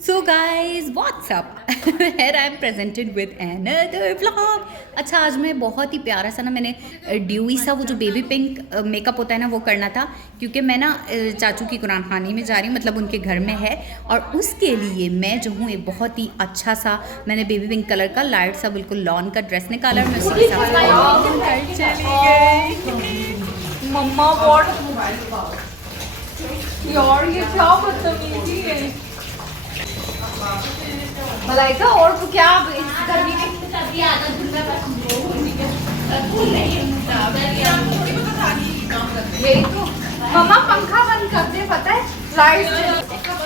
So guys what's up here I am presented with another vlog। अच्छा, आज मैं बहुत ही प्यारा सा ना मैंने ड्यूई सा वो जो बेबी पिंक मेकअप होता है ना वो करना था, क्योंकि मैं ना चाचू की कुरान खानी में जा रही हूँ, मतलब उनके घर में है। और उसके लिए मैं जो हूँ एक बहुत ही अच्छा सा मैंने बेबी पिंक कलर का लाइट सा बिल्कुल लॉन का ड्रेस निकाला और मैं उसी के साथ चली गई। मम्मा व्हाट यार, ये क्या बदतमीजी है। मलाइका और तो क्या गर्मी यही तो मम्मा पंखा बंद कर दे, पता है लाइट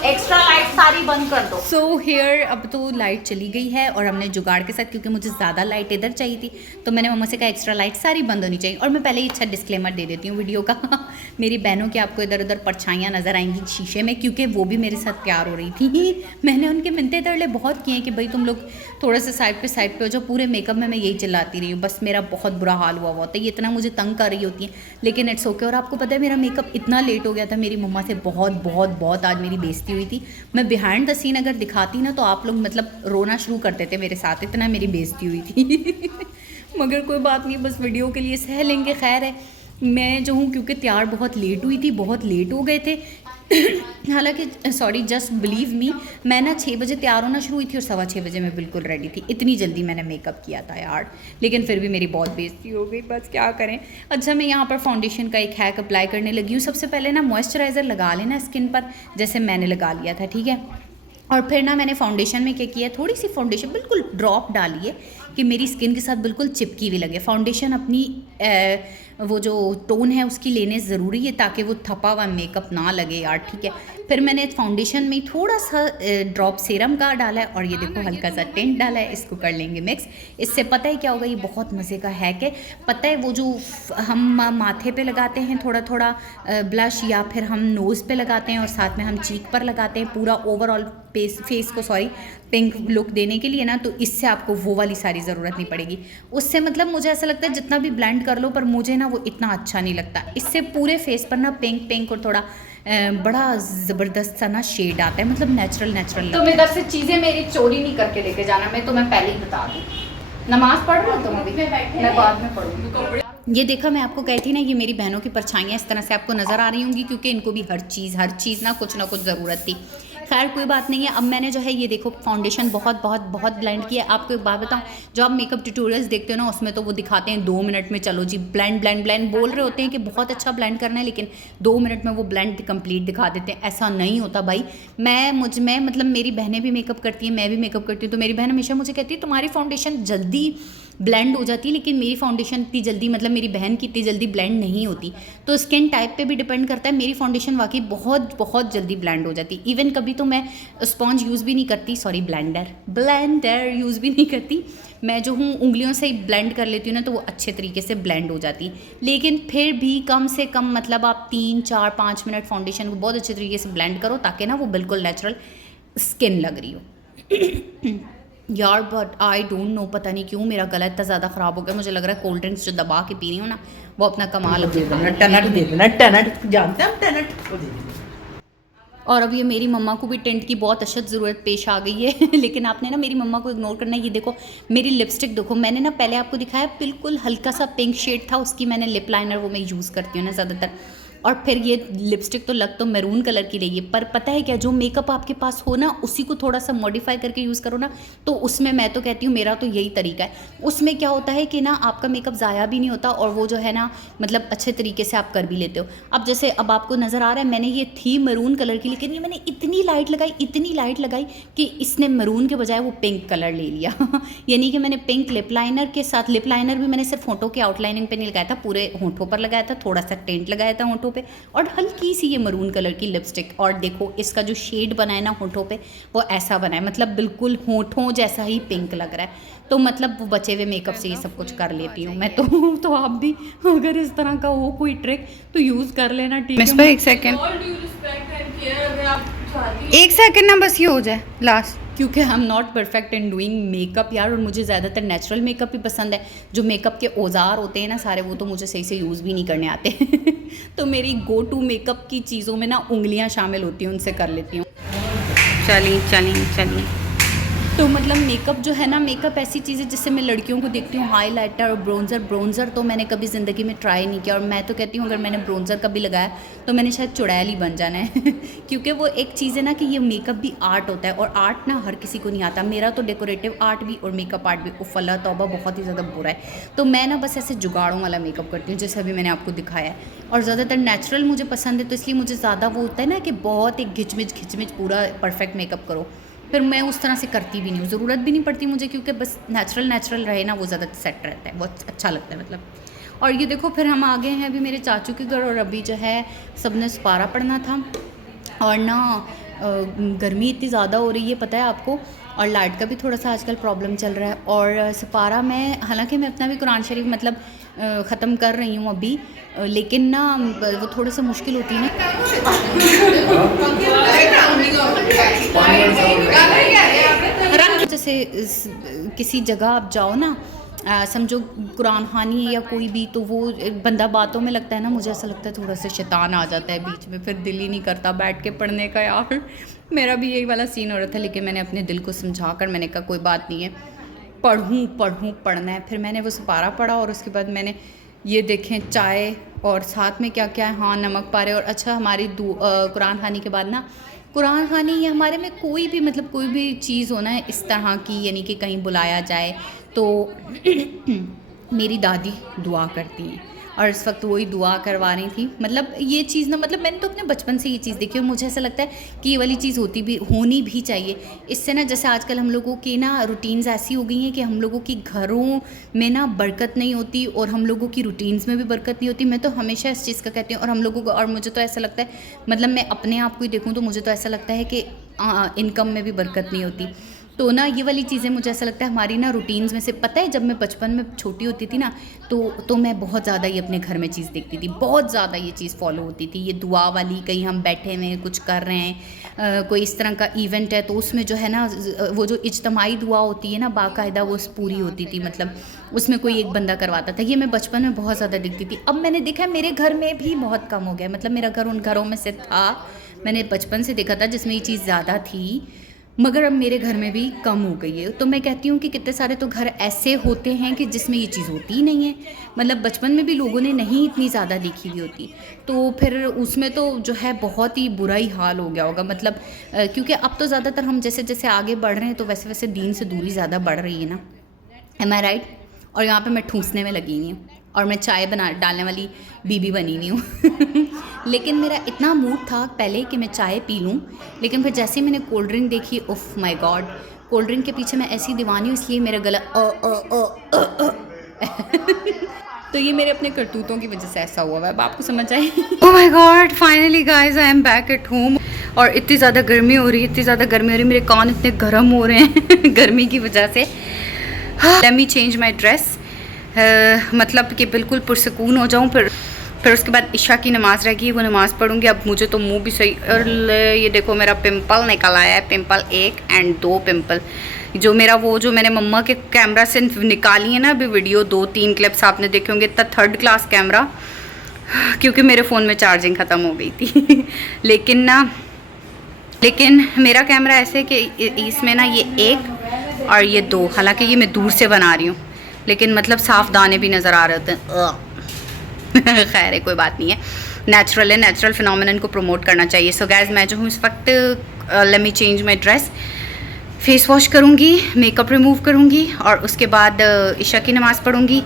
एक्स्ट्रा लाइट सारी बंद कर दो। सो हेयर अब तो लाइट चली गई है और हमने जुगाड़ के साथ, क्योंकि मुझे ज़्यादा लाइट इधर चाहिए थी तो मैंने मम्मा से कहा एक्स्ट्रा लाइट सारी बंद होनी चाहिए। और मैं पहले ही अच्छा डिस्क्लेमर दे देती हूँ वीडियो का मेरी बहनों की आपको इधर उधर परछाइयाँ नज़र आएंगी शीशे में, क्योंकि वो भी मेरे साथ प्यार हो रही थी। मैंने उनके मिन्नते तरले बहुत किए हैं कि भाई तुम लोग थोड़ा सा साइड पे हो जो पूरे मेकअप में मैं यही चिल्लाती रही हूँ, बस मेरा बहुत बुरा हाल हुआ होता है, ये इतना मुझे तंग कर रही होती है, लेकिन इट्स ओके। और आपको पता है मेरा मेकअप इतना लेट हो गया था, मेरी मम्मा से बहुत बहुत बहुत आज मेरी बेइज्जती हुई थी। मैं बिहाइंड द सीन अगर दिखाती ना तो आप लोग मतलब रोना शुरू करते थे मेरे साथ, इतना मेरी बेइज्जती हुई थी। मगर कोई बात नहीं, बस वीडियो के लिए सह लेंगे। खैर है, मैं जो हूँ क्योंकि तैयार बहुत लेट हुई थी, बहुत लेट हो गए थे। हालांकि सॉरी, जस्ट बिलीव मी, मैं ना 6 बजे तैयार होना शुरू हुई थी और 6:15 बजे मैं बिल्कुल रेडी थी। इतनी जल्दी मैंने मेकअप किया था यार, लेकिन फिर भी मेरी बहुत बेइज्जती हो गई, बस क्या करें। अच्छा, मैं यहाँ पर फाउंडेशन का एक हैक अप्लाई करने लगी हूँ। सबसे पहले ना मॉइस्चराइज़र लगा लेना स्किन पर, जैसे मैंने लगा लिया था, ठीक है। और फिर ना मैंने फाउंडेशन में क्या किया, थोड़ी सी फाउंडेशन बिल्कुल ड्रॉप डाली है कि मेरी स्किन के साथ बिल्कुल चिपकी हुई लगे। फाउंडेशन अपनी वो जो टोन है उसकी लेने ज़रूरी है ताकि वो थपा हुआ मेकअप ना लगे यार, ठीक है। फिर मैंने फाउंडेशन में थोड़ा सा ड्रॉप सीरम का डाला है और ये देखो हल्का सा टिंट डाला है, इसको कर लेंगे मिक्स। इससे पता है क्या होगा, ये बहुत मज़े का हैक है। पता है वो जो हम माथे पे लगाते हैं थोड़ा थोड़ा ब्लश, या फिर हम नोज़ पे लगाते हैं और साथ में हम चीक पर लगाते हैं पूरा ओवरऑल फेस को पिंक लुक देने के लिए ना, तो इससे आपको वो वाली सारी ज़रूरत नहीं पड़ेगी। उससे मतलब मुझे ऐसा लगता है जितना भी ब्लेंड कर लो, पर मुझे ना वो इतना अच्छा नहीं लगता। इससे पूरे फेस पर ना पिंक और थोड़ा बड़ा ज़बरदस्त सा ना शेड आता है, मतलब नेचुरल तुम इधर से चीज़ें मेरी चोरी नहीं करके लेके जाना, मैं तुम्हें पहले ही बता दूँ। नमाज पढ़ रहे हो तुम अभी? मैं बाद में पढ़ूँगी। ये देखा, मैं आपको कहती ना, ये मेरी बहनों की परछाइयाँ इस तरह से आपको नज़र आ रही होंगी, क्योंकि इनको भी हर चीज़ ना कुछ ज़रूरत थी। खैर कोई बात नहीं है। अब मैंने जो है ये देखो फाउंडेशन बहुत ब्लेंड किया है। आपको एक बात बताऊँ, जो आप मेकअप ट्यूटोरियल्स देखते हो ना उसमें तो वो दिखाते हैं 2 मिनट में, चलो जी ब्लेंड बोल रहे होते हैं कि बहुत अच्छा ब्लेंड करना है, लेकिन 2 मिनट में वो ब्लेंड कंप्लीट दिखा देते हैं। ऐसा नहीं होता भाई। मुझ में मतलब मेरी बहनें भी मेकअप करती हैं, मैं भी मेकअप करती हूँ, तो मेरी बहन हमेशा मुझे कहती है तुम्हारी फाउंडेशन जल्दी ब्लेंड हो जाती है, लेकिन मेरी फाउंडेशन इतनी जल्दी, मतलब मेरी बहन की इतनी जल्दी ब्लेंड नहीं होती। तो स्किन टाइप पे भी डिपेंड करता है। मेरी फाउंडेशन वाकई बहुत जल्दी ब्लेंड हो जाती। इवन कभी तो मैं स्पॉन्ज यूज़ भी नहीं करती, सॉरी ब्लेंडर यूज़ भी नहीं करती। मैं जो हूँ उंगलियों से ही ब्लेंड कर लेती हूँ ना, तो वो अच्छे तरीके से ब्लेंड हो जाती। लेकिन फिर भी कम से कम मतलब आप 3, 4, 5 मिनट फाउंडेशन को बहुत अच्छे तरीके से ब्लेंड करो, ताकि ना वो बिल्कुल नेचुरल स्किन लग रही हो। यार बट आई डोंट नो, पता नहीं क्यों मेरा गला इतना ज़्यादा ख़राब हो गया। मुझे लग रहा है कोल्ड ड्रिंक्स जो दबा के पी रही हूँ ना, वो अपना कमाल दे देना, टनट दे देना, टनट जानते हैं हम, टनट को दे देना। और अब ये मेरी मम्मा को भी टेंट की बहुत अशद ज़रूरत पेश आ गई है। लेकिन आपने ना मेरी मम्मा को इग्नोर करना है। ये देखो मेरी लिपस्टिक देखो, मैंने ना पहले आपको दिखाया बिल्कुल हल्का सा पिंक शेड था, उसकी मैंने लिप लाइनर वो मैं यूज़ करती हूँ ना ज़्यादातर। और फिर ये लिपस्टिक तो लग तो मैरून कलर की रही है, पर पता है क्या, जो मेकअप आपके पास हो ना उसी को थोड़ा सा मॉडिफाई करके यूज़ करो ना, तो उसमें मैं तो कहती हूँ मेरा तो यही तरीका है। उसमें क्या होता है कि ना आपका मेकअप ज़ाया भी नहीं होता, और वो जो है ना मतलब अच्छे तरीके से आप कर भी लेते हो। अब जैसे अब आपको नज़र आ रहा है, मैंने ये थी मैरून कलर की, लेकिन ये मैंने इतनी लाइट लगाई कि इसने मैरून के बजाय वो पिंक कलर ले लिया। यानी कि मैंने पिंक लिप लाइनर के साथ, लिप लाइनर भी मैंने सिर्फ होंठों के आउटलाइनिंग पे नहीं लगाया था, पूरे होंठों पर लगाया था, थोड़ा सा टेंट लगाया था होंठों पे, और हल्की सी ये मरून कलर की लिपस्टिक। और देखो इसका जो शेड बना है ना होंठों पे, वो ऐसा बना है, मतलब बिल्कुल होंठों जैसा ही पिंक लग रहा है। तो मतलब वो बचे हुए मेकअप से ये सब कुछ कर लेती हूँ मैं तो आप भी अगर इस तरह का हो कोई ट्रिक तो यूज़ कर लेना, ठीक है। एक सेकेंड ना, बस ये हो जाए लास्ट, क्योंकि I am not perfect in doing makeup यार, और मुझे ज़्यादातर नेचुरल मेकअप ही पसंद है। जो मेकअप के औजार होते हैं ना सारे, वो तो मुझे सही से यूज़ भी नहीं करने आते। तो मेरी गो टू मेकअप की चीज़ों में ना उंगलियां शामिल होती हैं, उनसे कर लेती हूँ। चलिए। तो मतलब मेकअप जो है ना, मेकअप ऐसी चीज़ है जिससे मैं लड़कियों को देखती हूँ, हाईलाइटर और ब्रोंज़र तो मैंने कभी ज़िंदगी में ट्राई नहीं किया। और मैं तो कहती हूँ अगर मैंने ब्रोंज़र कभी लगाया तो मैंने शायद चुड़ैल ही बन जाना है क्योंकि वो एक चीज़ है ना कि ये मेकअप भी आर्ट होता है और आर्ट ना हर किसी को नहीं आता। मेरा तो डेकोरेटिव आर्ट भी और मेकअप आर्ट भी उफ़ल्ला तौबा बहुत ही ज़्यादा बुरा है। तो मैं ना बस ऐसे जुगाड़ों वाला मेकअप करती हूँ जैसे अभी मैंने आपको दिखाया है, और ज़्यादातर नेचुरल मुझे पसंद है। तो इसलिए मुझे ज़्यादा वो होता है ना कि बहुत एक घिचमिच पूरा परफेक्ट मेकअप करो, फिर मैं उस तरह से करती भी नहीं हूँ, ज़रूरत भी नहीं पड़ती मुझे, क्योंकि बस नेचुरल रहे ना वो ज़्यादा सेट रहता है, बहुत अच्छा लगता है मतलब। और ये देखो फिर हम आ गए हैं अभी मेरे चाचू के घर, और अभी जो है सबने सुपारा पढ़ना था, और ना गर्मी इतनी ज़्यादा हो रही है पता है आपको, और लाइट का भी थोड़ा सा आजकल प्रॉब्लम चल रहा है। और सुपारा में हालांकि मैं अपना भी कुरान शरीफ मतलब ख़त्म कर रही हूँ अभी, लेकिन ना वो थोड़ा सा मुश्किल होती है ना। जैसे किसी जगह आप जाओ ना, समझो कुरान खानी या कोई भी, तो वो बंदा बातों में लगता है ना, मुझे ऐसा लगता है थोड़ा सा शैतान आ जाता है बीच में, फिर दिल ही नहीं करता बैठ के पढ़ने का यार। मेरा भी यही वाला सीन हो रहा था, लेकिन मैंने अपने दिल को समझा कर मैंने कहा कोई बात नहीं है, पढ़ना है। फिर मैंने वो सुपारा पढ़ा, और उसके बाद मैंने ये देखें चाय और साथ में क्या क्या है, हाँ नमक पारे। और अच्छा हमारी कुरान खानी के बाद ना, कुरान खानी ये हमारे में कोई भी मतलब कोई भी चीज़ होना है इस तरह की, यानी कि कहीं बुलाया जाए तो मेरी दादी दुआ करती हैं, और इस वक्त वही दुआ करवा रही थी। मतलब ये चीज़ ना, मतलब मैंने तो अपने बचपन से ये चीज़ देखी, और मुझे ऐसा लगता है कि ये वाली चीज़ होनी भी चाहिए। इससे ना जैसे आजकल हम लोगों की ना रूटीन्स ऐसी हो गई हैं कि हम लोगों की घरों में ना बरकत नहीं होती, और हम लोगों की रूटीन्स में भी बरकत नहीं होती। मैं तो हमेशा इस चीज़ का कहती हूँ, और हम लोगों को, और मुझे तो ऐसा लगता है, मतलब मैं अपने आप को ही देखूँ तो मुझे तो ऐसा लगता है कि इनकम में भी बरकत नहीं होती। तो ना ये वाली चीज़ें मुझे ऐसा लगता है हमारी ना रूटीन्स में से, पता है जब मैं बचपन में छोटी होती थी ना, तो मैं बहुत ज़्यादा ये अपने घर में चीज़ देखती थी, बहुत ज़्यादा ये चीज़ फॉलो होती थी, ये दुआ वाली। कहीं हम बैठे हुए हैं कुछ कर रहे हैं, कोई इस तरह का इवेंट है, तो उसमें जो है ना वो जो इज्तमाई दुआ होती है ना बाकायदा, वो पूरी होती थी, मतलब उसमें कोई एक बंदा करवाता था। ये मैं बचपन में बहुत ज़्यादा देखती थी। अब मैंने देखा मेरे घर में भी बहुत कम हो गया, मतलब मेरा घर उन घरों में से था, मैंने बचपन से देखा था जिसमें ये चीज़ ज़्यादा थी, मगर अब मेरे घर में भी कम हो गई है। तो मैं कहती हूँ कि कितने सारे तो घर ऐसे होते हैं कि जिसमें ये चीज़ होती ही नहीं है, मतलब बचपन में भी लोगों ने नहीं इतनी ज़्यादा देखी हुई होती, तो फिर उसमें तो जो है बहुत ही बुरा ही हाल हो गया होगा। मतलब क्योंकि अब तो ज़्यादातर हम जैसे जैसे आगे बढ़ रहे हैं तो वैसे वैसे दीन से दूरी ज़्यादा बढ़ रही है ना, एम आई राइट। और यहाँ पे मैं ठूंसने में लगी हुई हूँ, और मैं चाय डालने वाली बीबी बनी हुई हूँ लेकिन मेरा इतना मूड था पहले कि मैं चाय पी लूँ, लेकिन फिर जैसे ही मैंने कोल्ड ड्रिंक देखी, उफ़ माय गॉड, कोल्ड ड्रिंक के पीछे मैं ऐसी दीवानी हूँ, इसलिए मेरा गला तो ये मेरे अपने करतूतों की वजह से ऐसा हुआ है, अब आपको समझ आए। Oh my God, finally guys I am back at home, और इतनी ज़्यादा गर्मी हो रही है, मेरे कान इतने गर्म हो रहे हैं गर्मी की वजह से। Let me change my dress, मतलब कि बिल्कुल पुरसकून हो जाऊँ। फिर उसके बाद इशा की नमाज़ रह गई, वो नमाज़ पढ़ूँगी। अब मुझे तो मुंह भी सही, और ये देखो मेरा पिंपल निकल आया है, पिंपल 1 और 2 पिंपल, जो मेरा वो जो मैंने मम्मा के कैमरा से निकाली है ना अभी वीडियो, 2-3 क्लिप्स आपने देखे होंगे, इतना 3rd क्लास कैमरा, क्योंकि मेरे फ़ोन में चार्जिंग ख़त्म हो गई थी लेकिन मेरा कैमरा ऐसे कि इसमें ना ये 1 और ये 2, हालांकि ये मैं दूर से बना रही हूँ, लेकिन मतलब साफ दाने भी नज़र आ रहे होते हैं खैर है, कोई बात नहीं है, नेचुरल फिनोमेनन को प्रमोट करना चाहिए। सो गाइस, मैं जो हूँ इस वक्त, let me change my dress, face wash करूँगी, मेकअप रिमूव करूँगी, और उसके बाद इशा की नमाज़ पढ़ूँगी,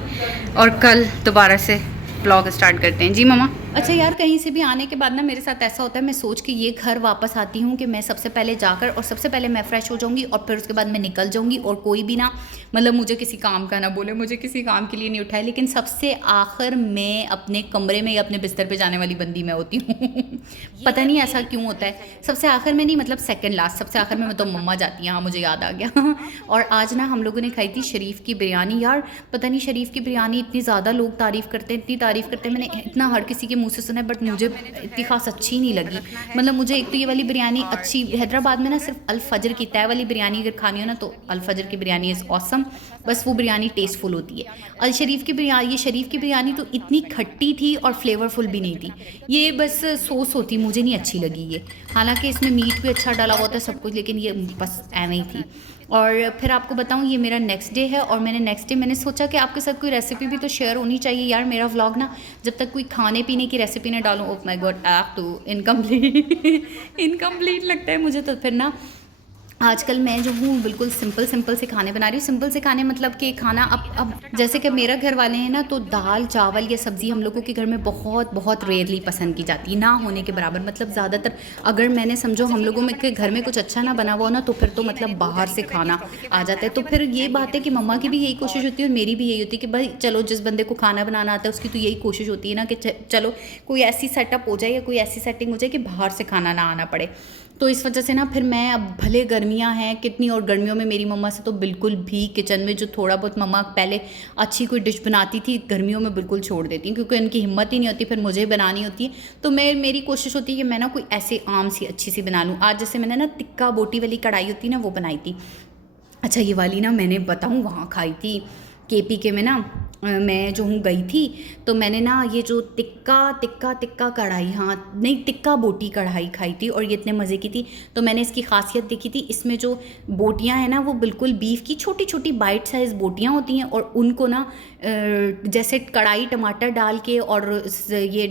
और कल दोबारा से ब्लॉग स्टार्ट करते हैं। जी मम्मा। अच्छा यार, कहीं से भी आने के बाद ना मेरे साथ ऐसा होता है, मैं सोच के ये घर वापस आती हूँ कि मैं सबसे पहले जाकर, और सबसे पहले मैं फ़्रेश हो जाऊँगी, और फिर उसके बाद मैं निकल जाऊँगी, और कोई भी ना मतलब मुझे किसी काम का ना बोले, मुझे किसी काम के लिए नहीं उठाए, लेकिन सबसे आखिर मैं अपने कमरे में या अपने बिस्तर पे जाने वाली बंदी मैं होती हूँ पता नहीं ऐसा क्यों होता है, सबसे आखिर में नहीं, मतलब सेकंड लास्ट, सबसे आखिर में तो मम्मा जाती हैं। हाँ, मुझे याद आ गया और आज ना हम लोगों ने खाई थी शरीफ की बिरयानी। यार पता नहीं शरीफ की बिरयानी इतनी ज़्यादा लोग तारीफ़ करते हैं, इतनी तारीफ़ करते हैं, मैंने इतना हर किसी के मुंह से सुना है, बट मुझे इतनी खास अच्छी नहीं लगी। मतलब मुझे एक तो ये वाली बिरयानी अच्छी, हैदराबाद में ना सिर्फ अल फजर की तय वाली बिरयानी अगर खानी हो ना तो अल फजर की बिरयानी इज़ ऑसम, बस वो बिरयानी टेस्टफुल होती है। अल शरीफ की बिरयानी, ये शरीफ की बिरयानी तो इतनी खट्टी थी और फ्लेवरफुल भी नहीं थी, ये बस सॉस होती, मुझे नहीं अच्छी लगी ये। हालांकि इसमें मीट भी अच्छा डाला हुआ था सब कुछ, लेकिन ये बस एवं ही थी। और फिर आपको बताऊं, ये मेरा नेक्स्ट डे है और मैंने सोचा कि आपके साथ कोई रेसिपी भी तो शेयर होनी चाहिए यार। मेरा व्लॉग ना जब तक कोई खाने पीने की रेसिपी ना डालूं, ओह माय गॉड, ऐप तो इनकम्प्लीट लगता है मुझे। तो फिर ना आजकल मैं जो हूँ बिल्कुल सिंपल से खाने बना रही हूँ। सिंपल से खाने मतलब कि खाना अब जैसे कि मेरा घर वाले हैं ना, तो दाल चावल या सब्ज़ी हम लोगों के घर में बहुत रेयरली पसंद की जाती है, ना होने के बराबर। मतलब ज़्यादातर अगर मैंने समझो हम लोगों में के घर में कुछ अच्छा ना बना हुआ हो ना, तो फिर तो मतलब बाहर से खाना आ जाता है। तो फिर ये बात है कि मम्मा की भी यही कोशिश होती है और मेरी भी यही होती है कि भाई चलो, जिस बंदे को खाना बनाना आता है उसकी तो यही कोशिश होती है ना कि चलो कोई ऐसी सेटअप हो जाए या कोई ऐसी सेटिंग हो जाए कि बाहर से खाना ना आना पड़े। तो इस वजह से ना फिर मैं, अब भले गर्मियां हैं कितनी, और गर्मियों में मेरी मम्मा से तो बिल्कुल भी किचन में जो थोड़ा बहुत मम्मा पहले अच्छी कोई डिश बनाती थी, गर्मियों में बिल्कुल छोड़ देती, क्योंकि उनकी हिम्मत ही नहीं होती, फिर मुझे बनानी होती है। तो मेरी कोशिश होती है कि मैं ना कोई ऐसे आम सी अच्छी सी बना लूँ। आज जैसे मैंने ना टिक्का बोटी वाली कढ़ाई होती है ना, वो बनाई थी। अच्छा, ये वाली ना मैंने बताऊँ वहाँ खाई थी KPK में ना, मैं जो हूँ गई थी, तो मैंने ना ये जो टिक्का कढ़ाई, हाँ नहीं, टिक्का बोटी कढ़ाई खाई थी और ये इतने मज़े की थी। तो मैंने इसकी खासियत देखी थी, इसमें जो बोटियाँ हैं ना वो बिल्कुल बीफ की छोटी छोटी बाइट साइज़ बोटियाँ होती हैं, और उनको ना जैसे कढ़ाई टमाटर डाल के और ये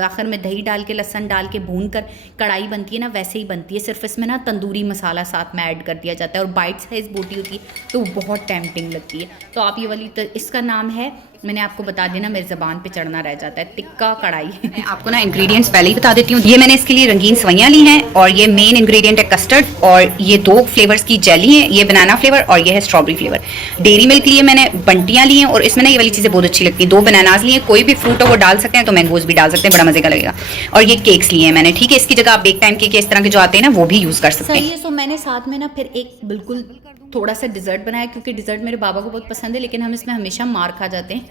आखिर में दही डाल के लहसुन डाल के भून कर कढ़ाई बनती है ना, वैसे ही बनती है। सिर्फ इसमें ना तंदूरी मसाला साथ में ऐड कर दिया जाता है, और बाइट साइज़ बोटी होती है तो बहुत टेम्पटिंग लगती है। तो आप ये वाली, तो इसका नाम है, मैंने आपको बता देना, मेरी ज़बान पे चढ़ना रह जाता है, टिक्का कढ़ाई। मैं आपको ना इंग्रेडिएंट्स पहले ही बता देती हूँ। ये मैंने इसके लिए रंगीन सवैयाँ ली हैं, और ये मेन इंग्रेडिएंट है कस्टर्ड, और ये 2 फ्लेवर्स की जेली है, ये बनाना फ्लेवर और ये है स्ट्रॉबेरी फ्लेवर। डेयरी मिल्क लिए मैंने, बंटियाँ ली हैं, और इसमें ना ये वाली चीज़ें बहुत अच्छी लगती हैं। 2 बनानाज लिए, कोई भी फ्रूट हो वो डाल सकते हैं, तो मैंगोज भी डाल सकते हैं, बड़ा मजे का लगेगा। और ये केक्स लिए हैं मैंने, ठीक है। इसकी जगह आप बेक टाइम केक इस तरह के जो आते हैं ना वो भी यूज़ कर सकते हैं। सही है। सो मैंने साथ में ना फिर एक बिल्कुल थोड़ा सा डिज़र्ट बनाया, क्योंकि डिज़र्ट मेरे बाबा को बहुत पसंद है, लेकिन हम इसमें हमेशा मार खा जाते हैं।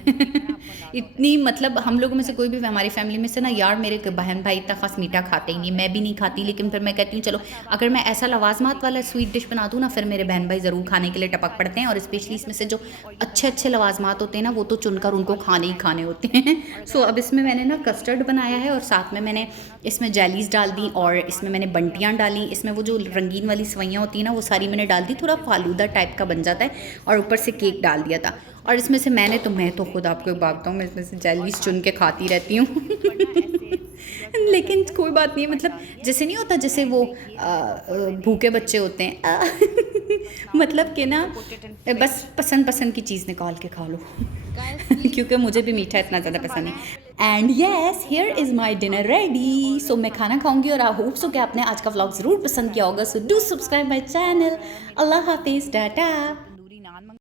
इतनी, मतलब हम लोगों में से कोई भी, हमारी फैमिली में से ना यार, मेरे बहन भाई इतना खास मीठा खाते ही नहीं, मैं भी नहीं खाती, लेकिन फिर मैं कहती हूँ चलो अगर मैं ऐसा लवाजमात वाला स्वीट डिश बना दूँ ना, फिर मेरे बहन भाई ज़रूर खाने के लिए टपक पड़ते हैं। और स्पेशली इसमें से जो अच्छे लवाजमात होते हैं ना, वो तो चुनकर उनको खाने ही खाने होते हैं। सो अब इसमें मैंने ना कस्टर्ड बनाया है, और साथ में मैंने इसमें जेलीज डाल दी, और इसमें मैंने बंटियाँ डाली। इसमें वो जो रंगीन वाली सवैयाँ होती हैं ना, वो सारी मैंने डाल दी, थोड़ा फालूदा टाइप का बन जाता है, और ऊपर से केक डाल दिया था। और इसमें से मैं तो खुद आपको बात हूँ, मैं इसमें से जेलीज चुन के खाती रहती हूँ। लेकिन कोई बात नहीं, मतलब जैसे नहीं होता, जैसे वो भूखे बच्चे होते हैं। मतलब कि ना बस पसंद की चीज़ निकाल के खा लो। क्योंकि मुझे भी मीठा इतना ज़्यादा पसंद नहीं। And yes, here is my dinner ready. So मैं खाना खाऊंगी, और आई होप सो कि आपने आज का व्लॉग ज़रूर पसंद किया होगा। So do subscribe my channel. अल्लाह हाफिज़, टाटा।